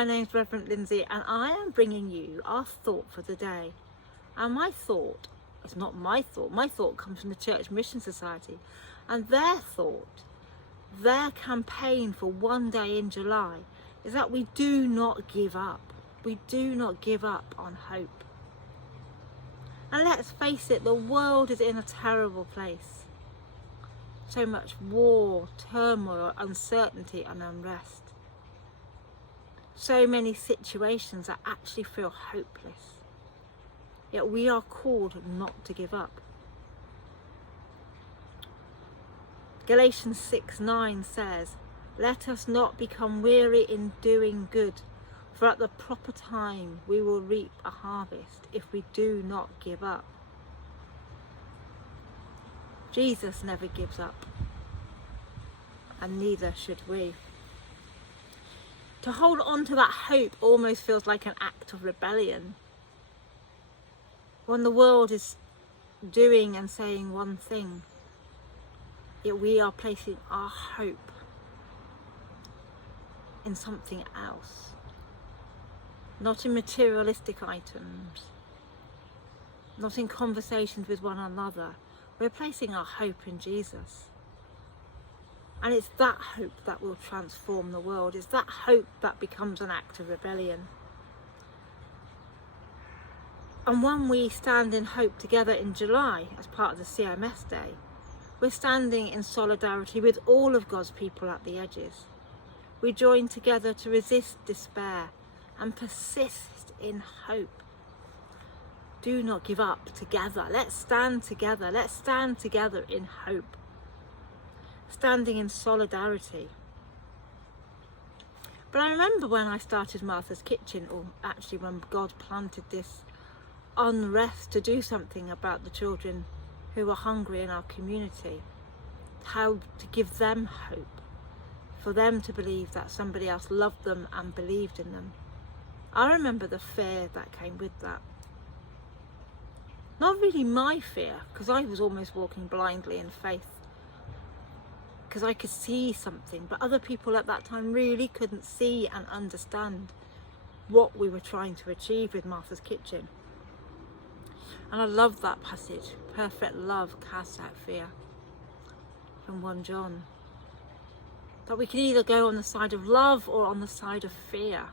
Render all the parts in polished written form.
my name's Reverend Lindsay, and I am bringing you our thought for the day. And my thought is not my thought comes from the Church Mission Society, and their thought, their campaign for one day in July is that we do not give up. We do not give up on hope. And let's face it, the world is in a terrible place. So much war, turmoil, uncertainty and unrest. So many situations that actually feel hopeless. Yet we are called not to give up. Galatians 6:9 says, "Let us not become weary in doing good, for at the proper time we will reap a harvest if we do not give up." Jesus never gives up, and neither should we. To hold on to that hope almost feels like an act of rebellion. When the world is doing and saying one thing, yet we are placing our hope in something else. Not in materialistic items, not in conversations with one another. We're placing our hope in Jesus. And it's that hope that will transform the world. It's that hope that becomes an act of rebellion. And when we stand in hope together in July as part of the CMS Day, we're standing in solidarity with all of God's people at the edges. We join together to resist despair and persist in hope. Do not give up together. Let's stand together. Let's stand together in hope. Standing in solidarity. But I remember when I started Martha's Kitchen, or actually when God planted this unrest to do something about the children who were hungry in our community, how to give them hope, for them to believe that somebody else loved them and believed in them. I remember the fear that came with that. Not really my fear, because I was almost walking blindly in faith, because I could see something, but other people at that time really couldn't see and understand what we were trying to achieve with Martha's Kitchen. And I love that passage, perfect love casts out fear, from 1 John. That we can either go on the side of love or on the side of fear.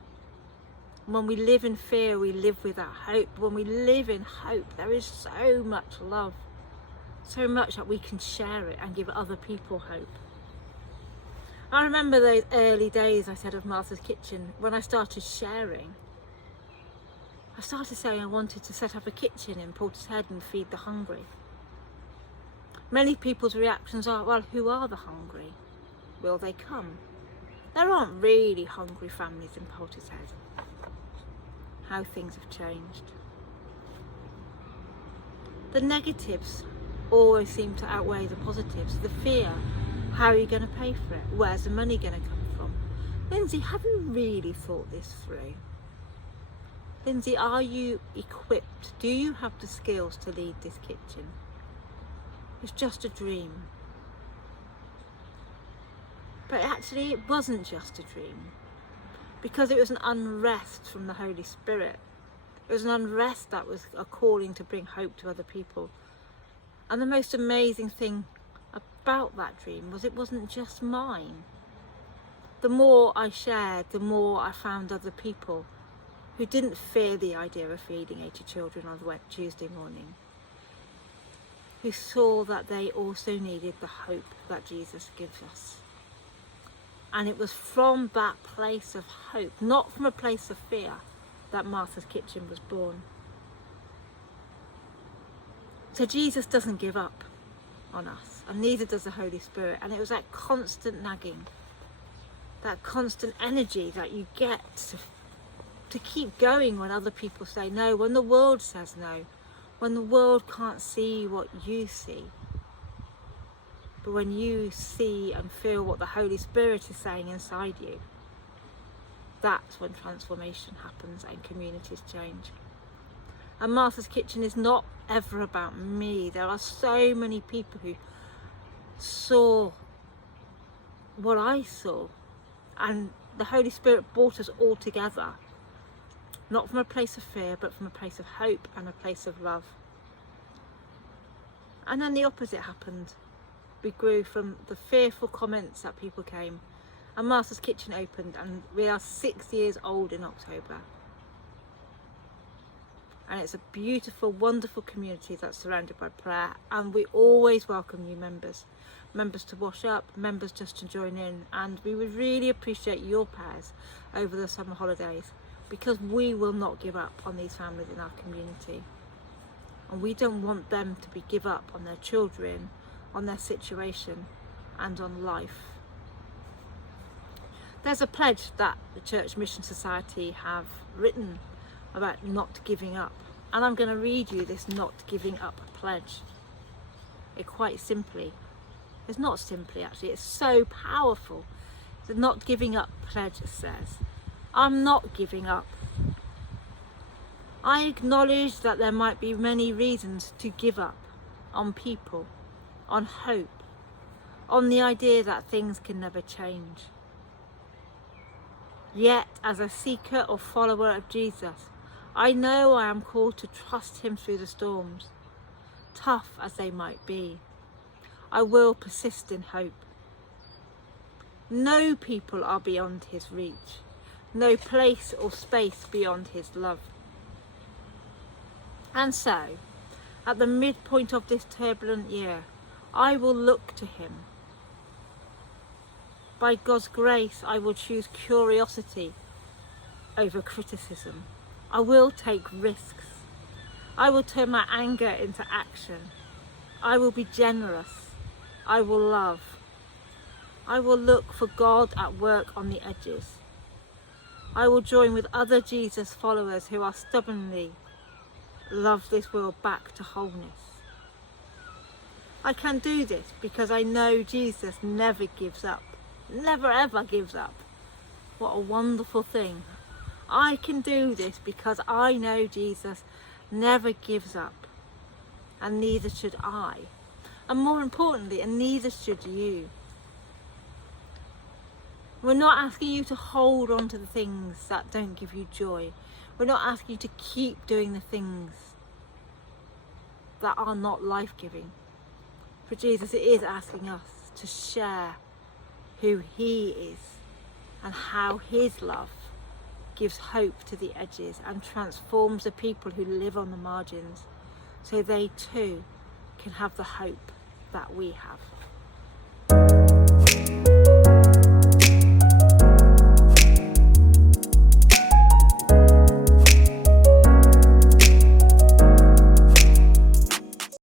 And when we live in fear, we live without hope. When we live in hope, there is so much love, so much that we can share it and give other people hope. I remember those early days, I said, of Martha's Kitchen, when I started sharing. I started saying I wanted to set up a kitchen in Portishead and feed the hungry. Many people's reactions are, well, who are the hungry? Will they come? There aren't really hungry families in Portishead. How things have changed. The negatives always seem to outweigh the positives. The fear, how are you going to pay for it? Where's the money going to come from? Lindsay, have you really thought this through? Lindsay, are you equipped? Do you have the skills to lead this kitchen? It's just a dream. But actually it wasn't just a dream, because it was an unrest from the Holy Spirit. It was an unrest that was a calling to bring hope to other people. And the most amazing thing about that dream was it wasn't just mine. The more I shared, the more I found other people who didn't fear the idea of feeding 80 children on the Tuesday morning, who saw that they also needed the hope that Jesus gives us. And it was from that place of hope, not from a place of fear, that Martha's Kitchen was born. So Jesus doesn't give up on us, and neither does the Holy Spirit. And it was that constant nagging, that constant energy that you get to keep going when other people say no, when the world says no, when the world can't see what you see. But when you see and feel what the Holy Spirit is saying inside you, that's when transformation happens and communities change. And Martha's Kitchen is not ever about me. There are so many people who saw what I saw and the Holy Spirit brought us all together, not from a place of fear, but from a place of hope and a place of love. And then the opposite happened. We grew from the fearful comments that people came, and Master's Kitchen opened, and we are 6 years old in October. And it's a beautiful, wonderful community that's surrounded by prayer, and we always welcome new members to wash up, members just to join in, and we would really appreciate your prayers over the summer holidays, because we will not give up on these families in our community, and we don't want them to give up on their children, on their situation, and on life. There's a pledge that the Church Mission Society have written about not giving up, and I'm going to read you this not giving up pledge. It's not simply actually, it's so powerful. The not giving up pledge says, I'm not giving up. I acknowledge that there might be many reasons to give up on people, on hope, on the idea that things can never change. Yet, as a seeker or follower of Jesus, I know I am called to trust him through the storms, tough as they might be. I will persist in hope. No people are beyond his reach, no place or space beyond his love. And so, at the midpoint of this turbulent year, I will look to him. By God's grace, I will choose curiosity over criticism. I will take risks. I will turn my anger into action. I will be generous. I will love. I will look for God at work on the edges. I will join with other Jesus followers who are stubbornly love this world back to wholeness. I can do this because I know Jesus never gives up. Never ever gives up. What a wonderful thing. I can do this because I know Jesus never gives up, and neither should I. And more importantly, and neither should you. We're not asking you to hold on to the things that don't give you joy. We're not asking you to keep doing the things that are not life-giving. For Jesus, it is asking us to share who he is and how his love gives hope to the edges and transforms the people who live on the margins, so they too can have the hope that we have.